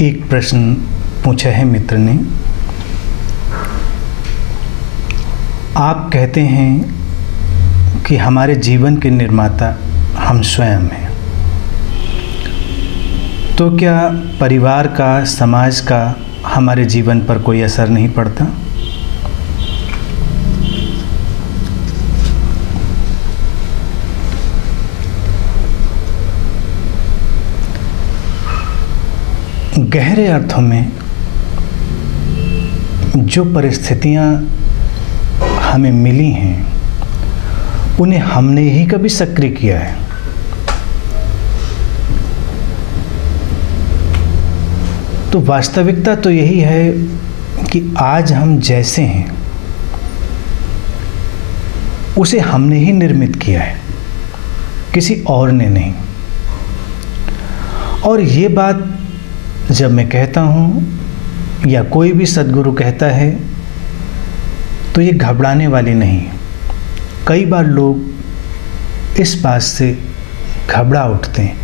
एक प्रश्न पूछा है मित्र ने। आप कहते हैं कि हमारे जीवन के निर्माता हम स्वयं हैं, तो क्या परिवार का, समाज का हमारे जीवन पर कोई असर नहीं पड़ता? गहरे अर्थों में जो परिस्थितियां हमें मिली हैं उन्हें हमने ही कभी सक्रिय किया है। तो वास्तविकता तो यही है कि आज हम जैसे हैं उसे हमने ही निर्मित किया है, किसी और ने नहीं। और ये बात जब मैं कहता हूँ या कोई भी सद्गुरु कहता है तो ये घबराने वाली नहीं है। कई बार लोग इस बात से घबरा उठते हैं,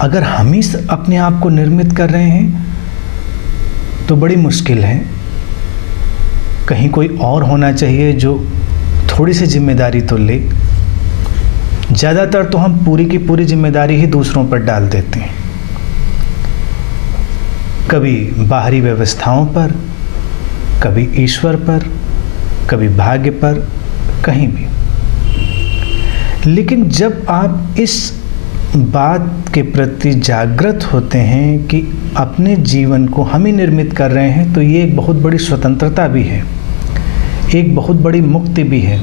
अगर हम ही अपने आप को निर्मित कर रहे हैं तो बड़ी मुश्किल है, कहीं कोई और होना चाहिए जो थोड़ी सी जिम्मेदारी तो ले। ज़्यादातर तो हम पूरी की पूरी जिम्मेदारी ही दूसरों पर डाल देते हैं, कभी बाहरी व्यवस्थाओं पर, कभी ईश्वर पर, कभी भाग्य पर, कहीं भी। लेकिन जब आप इस बात के प्रति जागृत होते हैं कि अपने जीवन को हम ही निर्मित कर रहे हैं, तो ये एक बहुत बड़ी स्वतंत्रता भी है, एक बहुत बड़ी मुक्ति भी है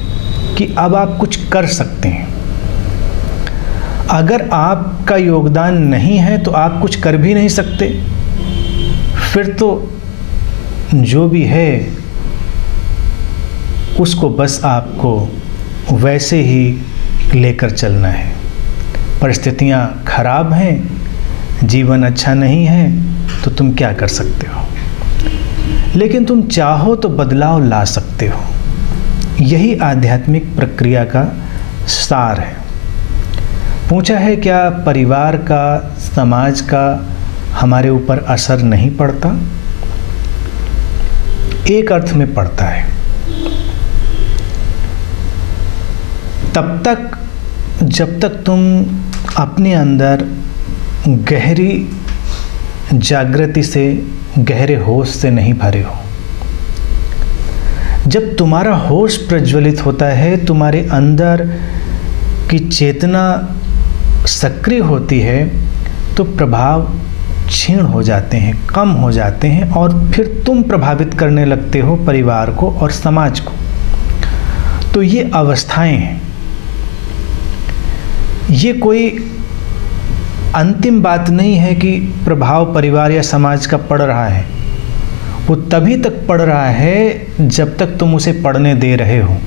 कि अब आप कुछ कर सकते हैं। अगर आपका योगदान नहीं है तो आप कुछ कर भी नहीं सकते। फिर तो जो भी है उसको बस आपको वैसे ही लेकर चलना है। परिस्थितियां खराब हैं, जीवन अच्छा नहीं है, तो तुम क्या कर सकते हो? लेकिन तुम चाहो तो बदलाव ला सकते हो। यही आध्यात्मिक प्रक्रिया का सार है। पूछा है क्या परिवार का, समाज का हमारे ऊपर असर नहीं पड़ता? एक अर्थ में पड़ता है। तब तक जब तक तुम अपने अंदर गहरी जागृति से, गहरे होश से नहीं भरे हो। जब तुम्हारा होश प्रज्वलित होता है, तुम्हारे अंदर की चेतना सक्रिय होती है, तो प्रभाव क्षीण हो जाते हैं, कम हो जाते हैं, और फिर तुम प्रभावित करने लगते हो परिवार को और समाज को। तो ये अवस्थाएं हैं। ये कोई अंतिम बात नहीं है कि प्रभाव परिवार या समाज का पड़ रहा है। वो तभी तक पड़ रहा है जब तक तुम उसे पढ़ने दे रहे हो।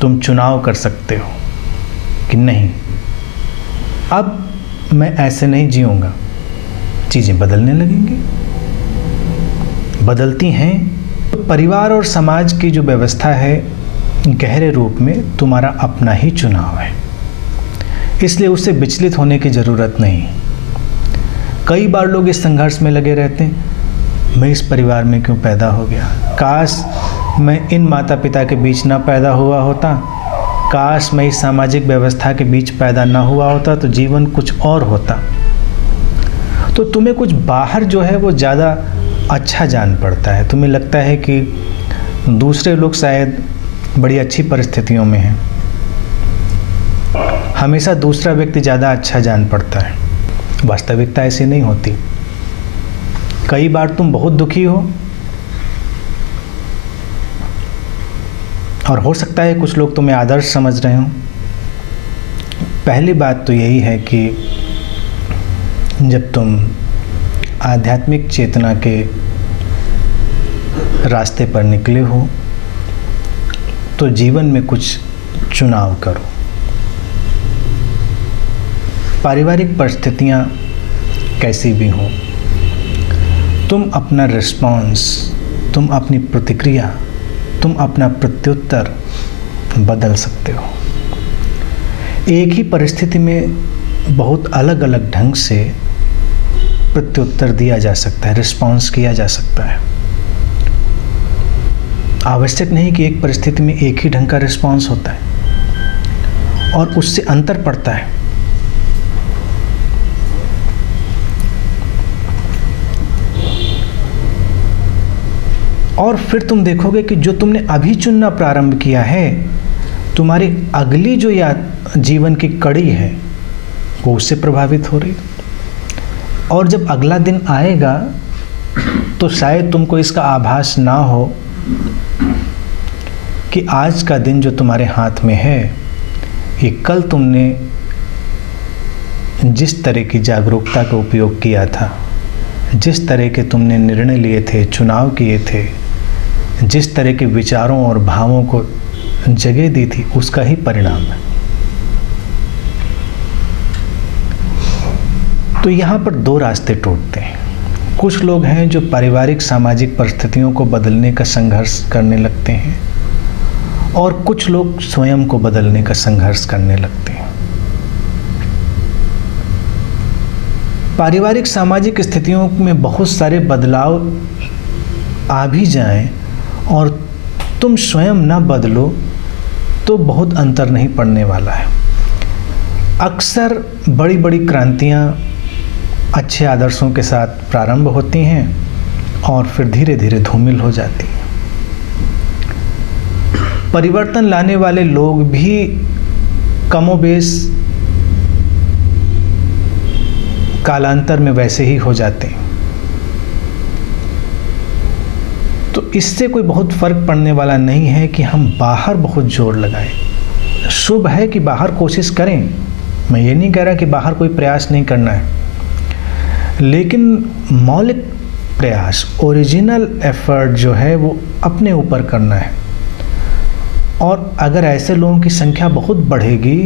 तुम चुनाव कर सकते हो कि नहीं, अब मैं ऐसे नहीं जीऊँगा। चीज़ें बदलने लगेंगी, बदलती हैं। परिवार और समाज की जो व्यवस्था है, गहरे रूप में तुम्हारा अपना ही चुनाव है, इसलिए उससे विचलित होने की ज़रूरत नहीं। कई बार लोग इस संघर्ष में लगे रहते हैं, मैं इस परिवार में क्यों पैदा हो गया, काश मैं इन माता पिता के बीच ना पैदा हुआ होता, काश मैं इस सामाजिक व्यवस्था के बीच पैदा ना हुआ होता तो जीवन कुछ और होता। तो तुम्हें कुछ बाहर जो है वो ज़्यादा अच्छा जान पड़ता है। तुम्हें लगता है कि दूसरे लोग शायद बड़ी अच्छी परिस्थितियों में हैं, हमेशा दूसरा व्यक्ति ज़्यादा अच्छा जान पड़ता है। वास्तविकता ऐसी नहीं होती। कई बार तुम बहुत दुखी हो और हो सकता है कुछ लोग तुम्हें आदर्श समझ रहे हो। पहली बात तो यही है कि जब तुम आध्यात्मिक चेतना के रास्ते पर निकले हो तो जीवन में कुछ चुनाव करो। पारिवारिक परिस्थितियाँ कैसी भी हों, तुम अपना रिस्पॉन्स, तुम अपनी प्रतिक्रिया, तुम अपना प्रत्युत्तर बदल सकते हो। एक ही परिस्थिति में बहुत अलग अलग ढंग से प्रत्युत्तर दिया जा सकता है, रिस्पॉन्स किया जा सकता है। आवश्यक नहीं कि एक परिस्थिति में एक ही ढंग का रिस्पॉन्स होता है और उससे अंतर पड़ता है। और फिर तुम देखोगे कि जो तुमने अभी चुनना प्रारंभ किया है, तुम्हारी अगली जो जीवन की कड़ी है वो उससे प्रभावित हो रही। और जब अगला दिन आएगा तो शायद तुमको इसका आभास ना हो कि आज का दिन जो तुम्हारे हाथ में है, ये कल तुमने जिस तरह की जागरूकता का उपयोग किया था, जिस तरह के तुमने निर्णय लिए थे, चुनाव किए थे, जिस तरह के विचारों और भावों को जगह दी थी, उसका ही परिणाम है। तो यहाँ पर दो रास्ते टूटते हैं। कुछ लोग हैं जो पारिवारिक सामाजिक परिस्थितियों को बदलने का संघर्ष करने लगते हैं और कुछ लोग स्वयं को बदलने का संघर्ष करने लगते हैं। पारिवारिक सामाजिक स्थितियों में बहुत सारे बदलाव आ भी जाएं और तुम स्वयं ना बदलो तो बहुत अंतर नहीं पड़ने वाला है। अक्सर बड़ी बड़ी क्रांतियाँ अच्छे आदर्शों के साथ प्रारंभ होती हैं और फिर धीरे धीरे धूमिल हो जाती हैं। परिवर्तन लाने वाले लोग भी कमोबेश कालांतर में वैसे ही हो जाते हैं। तो इससे कोई बहुत फर्क पड़ने वाला नहीं है कि हम बाहर बहुत जोर लगाएं। शुभ है कि बाहर कोशिश करें, मैं ये नहीं कह रहा कि बाहर कोई प्रयास नहीं करना है, लेकिन मौलिक प्रयास, ओरिजिनल एफर्ट जो है वो अपने ऊपर करना है। और अगर ऐसे लोगों की संख्या बहुत बढ़ेगी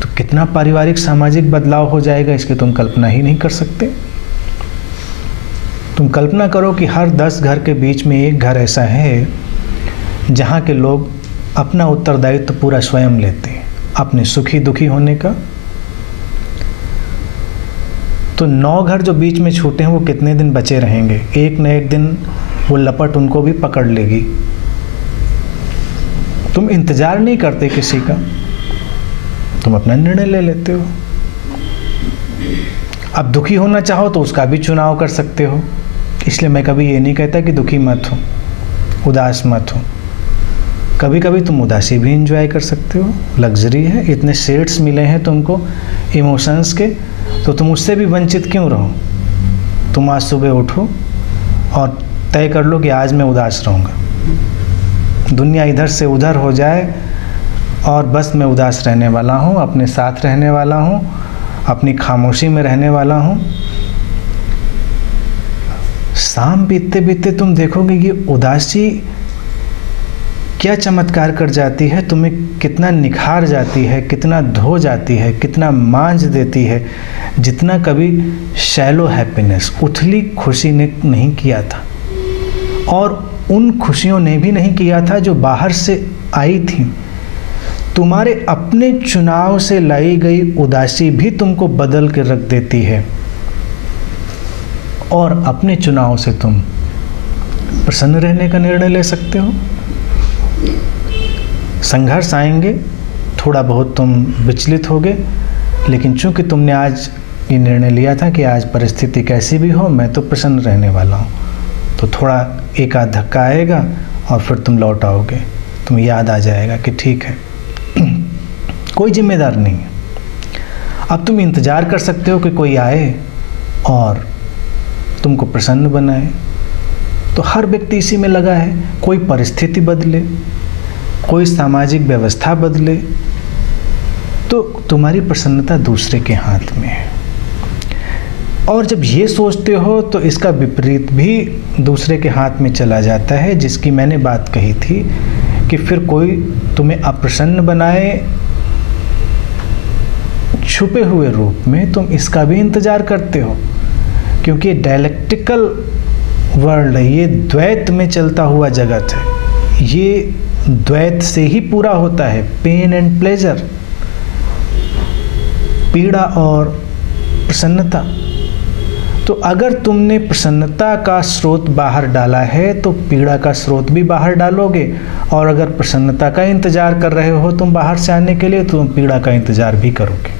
तो कितना पारिवारिक सामाजिक बदलाव हो जाएगा, इसकी तुम कल्पना ही नहीं कर सकते। तुम कल्पना करो कि हर 10 घर के बीच में एक घर ऐसा है जहाँ के लोग अपना उत्तरदायित्व पूरा स्वयं लेते हैं अपने सुखी दुखी होने का। तो 9 घर जो बीच में छूटे हैं वो कितने दिन बचे रहेंगे? एक न एक दिन वो लपट उनको भी पकड़ लेगी। तुम इंतजार नहीं करते किसी का, तुम अपना निर्णय ले लेते हो। अब दुखी होना चाहो तो उसका भी चुनाव कर सकते हो। इसलिए मैं कभी ये नहीं कहता कि दुखी मत हो, उदास मत हो। कभी कभी तुम उदासी भी एंजॉय कर सकते हो, लग्जरी है। इतने शेड्स मिले हैं तुमको इमोशंस के, तो तुम उससे भी वंचित क्यों रहो? तुम आज सुबह उठो और तय कर लो कि आज मैं उदास रहूँगा। दुनिया इधर से उधर हो जाए और बस मैं उदास रहने वाला हूँ, अपने साथ रहने वाला हूँ, अपनी खामोशी में रहने वाला हूँ। शाम बीतते बीतते तुम देखोगे ये उदासी क्या चमत्कार कर जाती है, तुम्हें कितना निखार जाती है, कितना धो जाती है, कितना मांझ देती है, जितना कभी शैलो हैप्पीनेस, उथली खुशी ने नहीं किया था। और उन खुशियों ने भी नहीं किया था जो बाहर से आई थी। तुम्हारे अपने चुनाव से लाई गई उदासी भी तुमको बदल के रख देती है और अपने चुनाव से तुम प्रसन्न रहने का निर्णय ले सकते हो। संघर्ष आएंगे, थोड़ा बहुत तुम विचलित होगे, लेकिन चूंकि तुमने आज ये निर्णय लिया था कि आज परिस्थिति कैसी भी हो मैं तो प्रसन्न रहने वाला हूँ, तो थोड़ा एक आध धक्का आएगा और फिर तुम लौट आओगे। तुम्हें याद आ जाएगा कि ठीक है, कोई जिम्मेदार नहीं है। अब तुम इंतज़ार कर सकते हो कि कोई आए और तुमको प्रसन्न बनाए। तो हर व्यक्ति इसी में लगा है। कोई परिस्थिति बदले, कोई सामाजिक व्यवस्था बदले, तो तुम्हारी प्रसन्नता दूसरे के हाथ में है। और जब ये सोचते हो तो इसका विपरीत भी दूसरे के हाथ में चला जाता है, जिसकी मैंने बात कही थी कि फिर कोई तुम्हें अप्रसन्न बनाए छुपे हुए रूप में, तुम इसका भी इंतज़ार करते हो। क्योंकि डायलेक्टिकल वर्ल्ड है, ये द्वैत में चलता हुआ जगत है, ये द्वैत से ही पूरा होता है, पेन एंड प्लेजर, पीड़ा और प्रसन्नता। तो अगर तुमने प्रसन्नता का स्रोत बाहर डाला है तो पीड़ा का स्रोत भी बाहर डालोगे, और अगर प्रसन्नता का इंतजार कर रहे हो तुम बाहर से आने के लिए, तो तुम पीड़ा का इंतजार भी करोगे।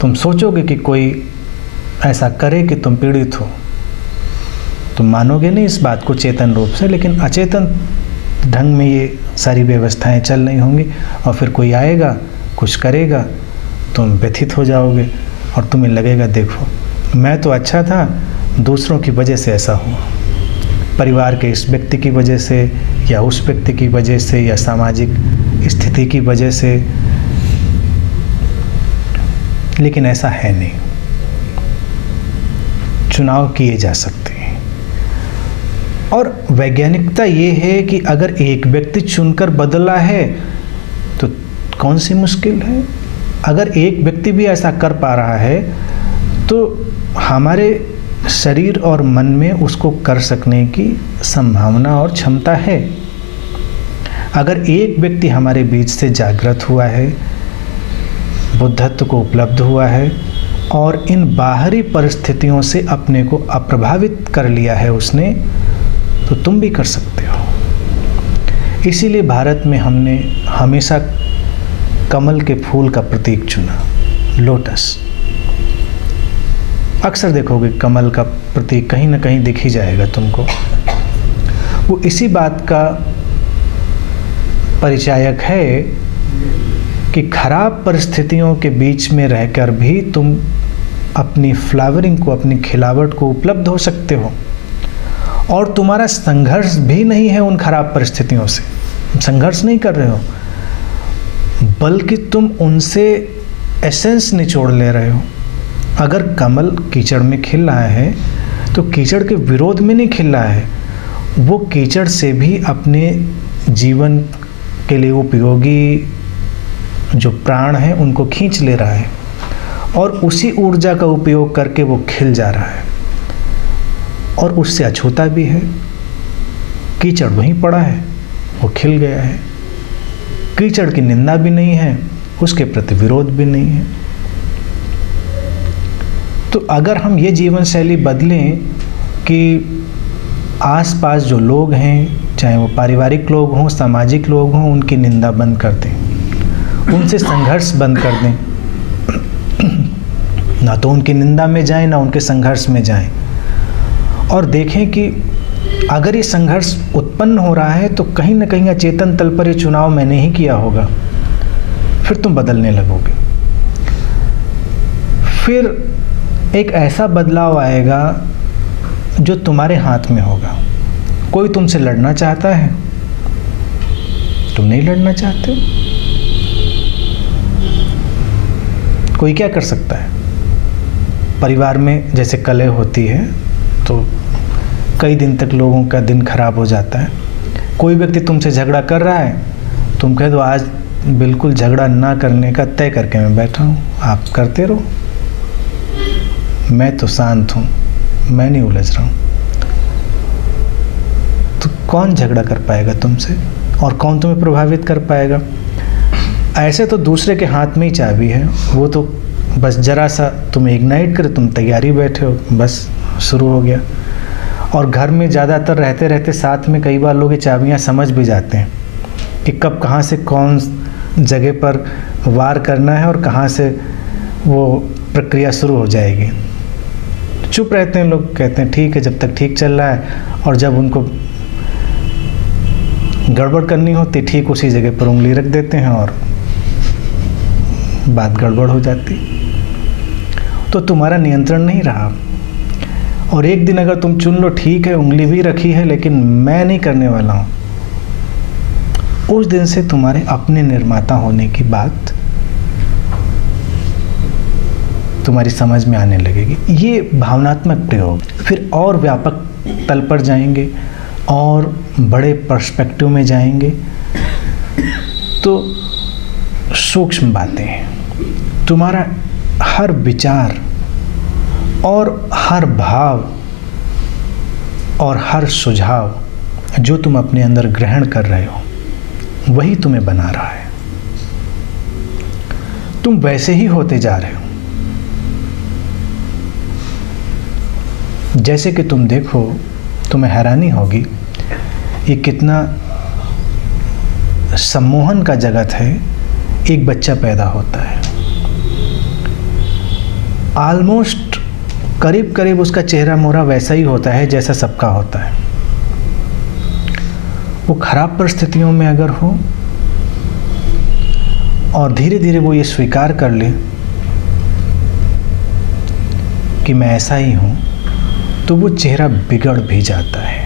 तुम सोचोगे कि कोई ऐसा करे कि तुम पीड़ित हो, तुम मानोगे नहीं इस बात को चेतन रूप से, लेकिन अचेतन ढंग में ये सारी व्यवस्थाएं चल रही होंगी, और फिर कोई आएगा कुछ करेगा, तुम व्यथित हो जाओगे और तुम्हें लगेगा देखो मैं तो अच्छा था, दूसरों की वजह से ऐसा हुआ, परिवार के इस व्यक्ति की वजह से, या उस व्यक्ति की वजह से, या सामाजिक स्थिति की वजह से। लेकिन ऐसा है नहीं, चुनाव किए जा सकते हैं। और वैज्ञानिकता ये है कि अगर एक व्यक्ति चुनकर बदला है तो कौन सी मुश्किल है। अगर एक व्यक्ति भी ऐसा कर पा रहा है तो हमारे शरीर और मन में उसको कर सकने की संभावना और क्षमता है। अगर एक व्यक्ति हमारे बीच से जागृत हुआ है, बुद्धत्व को उपलब्ध हुआ है, और इन बाहरी परिस्थितियों से अपने को अप्रभावित कर लिया है उसने, तो तुम भी कर सकते हो। इसीलिए भारत में हमने हमेशा कमल के फूल का प्रतीक चुना, लोटस। अक्सर देखोगे कमल का प्रतीक कहीं ना कहीं दिख ही जाएगा तुमको। वो इसी बात का परिचायक है कि खराब परिस्थितियों के बीच में रहकर भी तुम अपनी फ्लावरिंग को, अपनी खिलावट को उपलब्ध हो सकते हो, और तुम्हारा संघर्ष भी नहीं है उन खराब परिस्थितियों से। संघर्ष नहीं कर रहे हो, बल्कि तुम उनसे एसेंस निचोड़ ले रहे हो। अगर कमल कीचड़ में खिल रहा है तो कीचड़ के विरोध में नहीं खिल रहा है, वो कीचड़ से भी अपने जीवन के लिए उपयोगी जो प्राण हैं उनको खींच ले रहा है, और उसी ऊर्जा का उपयोग करके वो खिल जा रहा है, और उससे अछूता भी है। कीचड़ वहीं पड़ा है, वो खिल गया है। कीचड़ की निंदा भी नहीं है, उसके प्रति विरोध भी नहीं है। तो अगर हम ये जीवन शैली बदलें कि आसपास जो लोग हैं, चाहे वो पारिवारिक लोग हों, सामाजिक लोग हों, उनकी निंदा बंद कर दें, उनसे संघर्ष बंद कर दें, ना तो उनकी निंदा में जाएं ना उनके संघर्ष में जाएं, और देखें कि अगर ये संघर्ष उत्पन्न हो रहा है तो कहीं ना कहीं अचेतन तल पर ये चुनाव मैंने ही किया होगा, फिर तुम बदलने लगोगे। फिर एक ऐसा बदलाव आएगा जो तुम्हारे हाथ में होगा। कोई तुमसे लड़ना चाहता है, तुम नहीं लड़ना चाहते हो, कोई क्या कर सकता है। परिवार में जैसे कलह होती है तो कई दिन तक लोगों का दिन खराब हो जाता है। कोई व्यक्ति तुमसे झगड़ा कर रहा है, तुम कह दो आज बिल्कुल झगड़ा ना करने का तय करके मैं बैठा हूँ, आप करते रहो, मैं तो शांत हूँ, मैं नहीं उलझ रहा हूँ। तो कौन झगड़ा कर पाएगा तुमसे, और कौन तुम्हें प्रभावित कर पाएगा। ऐसे तो दूसरे के हाथ में ही चाबी है, वो तो बस जरा सा तुम्हें इग्नाइट करे, तुम तैयारी बैठे हो, बस शुरू हो गया। और घर में ज़्यादातर रहते रहते साथ में कई बार लोग ये चाबियाँ समझ भी जाते हैं कि कब कहाँ से कौन जगह पर वार करना है और कहाँ से वो प्रक्रिया शुरू हो जाएगी। चुप रहते हैं लोग, कहते हैं ठीक है जब तक ठीक चल रहा है, और जब उनको गड़बड़ करनी होती ठीक उसी जगह पर उंगली रख देते हैं और बात गड़बड़ हो जाती। तो तुम्हारा नियंत्रण नहीं रहा, और एक दिन अगर तुम चुन लो ठीक है उंगली भी रखी है लेकिन मैं नहीं करने वाला हूँ, उस दिन से तुम्हारे अपने निर्माता होने की बात तुम्हारी समझ में आने लगेगी। ये भावनात्मक प्रयोग फिर और व्यापक तल पर जाएंगे और बड़े पर्सपेक्टिव में जाएंगे। तो सूक्ष्म बातें हैं, तुम्हारा हर विचार और हर भाव और हर सुझाव जो तुम अपने अंदर ग्रहण कर रहे हो वही तुम्हें बना रहा है। तुम वैसे ही होते जा रहे हो। जैसे कि तुम देखो, तुम्हें हैरानी होगी ये कितना सम्मोहन का जगत है। एक बच्चा पैदा होता है, ऑलमोस्ट करीब करीब उसका चेहरा मोहरा वैसा ही होता है जैसा सबका होता है। वो खराब परिस्थितियों में अगर हो और धीरे धीरे वो ये स्वीकार कर ले कि मैं ऐसा ही हूँ, तो वो चेहरा बिगड़ भी जाता है।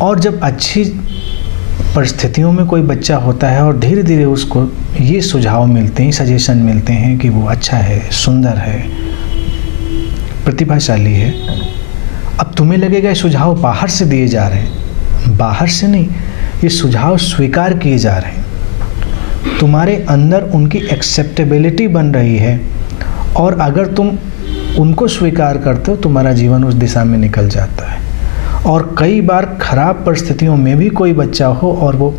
और जब अच्छी परिस्थितियों में कोई बच्चा होता है और धीरे धीरे उसको ये सुझाव मिलते हैं, सजेशन मिलते हैं कि वो अच्छा है, सुंदर है, प्रतिभाशाली है, अब तुम्हें लगेगा ये सुझाव बाहर से दिए जा रहे हैं। बाहर से नहीं, ये सुझाव स्वीकार किए जा रहे हैं। तुम्हारे अंदर उनकी एक्सेप्टेबिलिटी बन रही है और अगर तुम उनको स्वीकार करते हो तुम्हारा जीवन उस दिशा में निकल जाता है। और कई बार खराब परिस्थितियों में भी कोई बच्चा हो और वो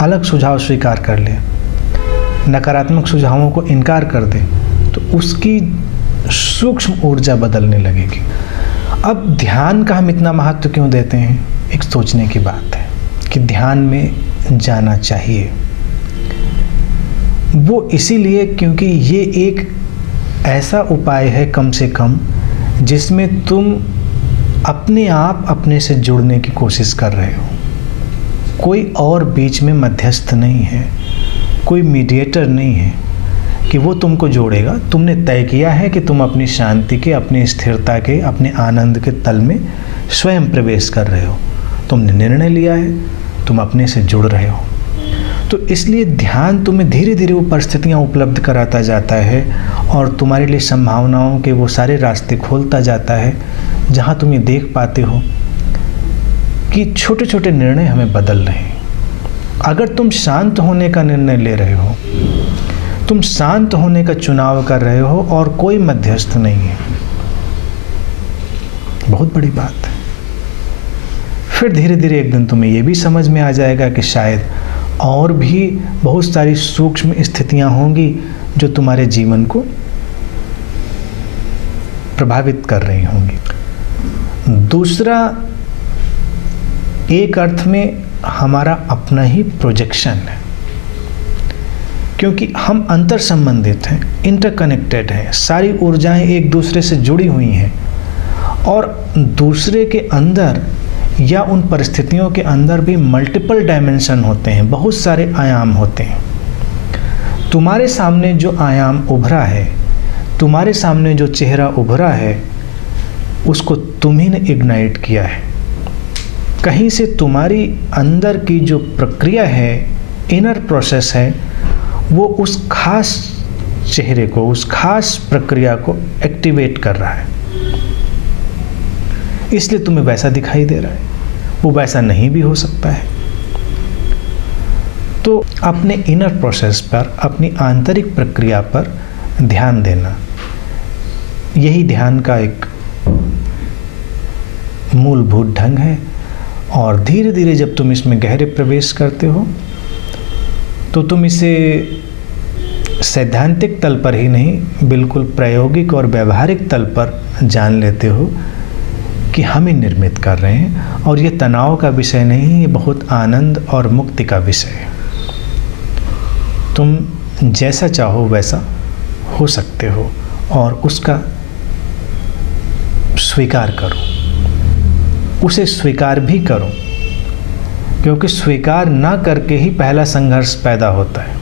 अलग सुझाव स्वीकार कर ले, नकारात्मक सुझावों को इनकार कर दे, तो उसकी सूक्ष्म ऊर्जा बदलने लगेगी। अब ध्यान का हम इतना महत्व क्यों देते हैं? एक सोचने की बात है कि ध्यान में जाना चाहिए। वो इसीलिए क्योंकि ये एक ऐसा उपाय है कम से कम जिसमें तुम अपने आप अपने से जुड़ने की कोशिश कर रहे हो। कोई और बीच में मध्यस्थ नहीं है, कोई मीडिएटर नहीं है कि वो तुमको जोड़ेगा। तुमने तय किया है कि तुम अपनी शांति के, अपनी स्थिरता के, अपने आनंद के तल में स्वयं प्रवेश कर रहे हो। तुमने निर्णय लिया है, तुम अपने से जुड़ रहे हो। तो इसलिए ध्यान तुम्हें धीरे धीरे वो परिस्थितियाँ उपलब्ध कराता जाता है और तुम्हारे लिए संभावनाओं के वो सारे रास्ते खोलता जाता है जहाँ तुम ये देख पाते हो कि छोटे छोटे निर्णय हमें बदल रहे हैं। अगर तुम शांत होने का निर्णय ले रहे हो, तुम शांत होने का चुनाव कर रहे हो और कोई मध्यस्थ नहीं है, बहुत बड़ी बात है। फिर धीरे धीरे एक दिन तुम्हें ये भी समझ में आ जाएगा कि शायद और भी बहुत सारी सूक्ष्म स्थितियां होंगी जो तुम्हारे जीवन को प्रभावित कर रही होंगी। दूसरा, एक अर्थ में हमारा अपना ही प्रोजेक्शन है, क्योंकि हम अंतर संबंधित हैं, इंटरकनेक्टेड हैं, सारी ऊर्जाएं एक दूसरे से जुड़ी हुई हैं और दूसरे के अंदर या उन परिस्थितियों के अंदर भी मल्टीपल डायमेंशन होते हैं, बहुत सारे आयाम होते हैं। तुम्हारे सामने जो आयाम उभरा है, तुम्हारे सामने जो चेहरा उभरा है, उसको तुम ही ने इग्नाइट किया है। कहीं से तुम्हारी अंदर की जो प्रक्रिया है, इनर प्रोसेस है, वो उस खास चेहरे को, उस खास प्रक्रिया को एक्टिवेट कर रहा है। इसलिए तुम्हें वैसा दिखाई दे रहा है, वो वैसा नहीं भी हो सकता है। तो अपने इनर प्रोसेस पर, अपनी आंतरिक प्रक्रिया पर ध्यान देना, यही ध्यान का एक मूलभूत ढंग है। और धीरे धीरे जब तुम इसमें गहरे प्रवेश करते हो तो तुम इसे सैद्धांतिक तल पर ही नहीं, बिल्कुल प्रायोगिक और व्यवहारिक तल पर जान लेते हो कि हम ही निर्मित कर रहे हैं और ये तनाव का विषय नहीं, ये बहुत आनंद और मुक्ति का विषय है। तुम जैसा चाहो वैसा हो सकते हो और उसका स्वीकार करो, उसे स्वीकार भी करो, क्योंकि स्वीकार ना करके ही पहला संघर्ष पैदा होता है।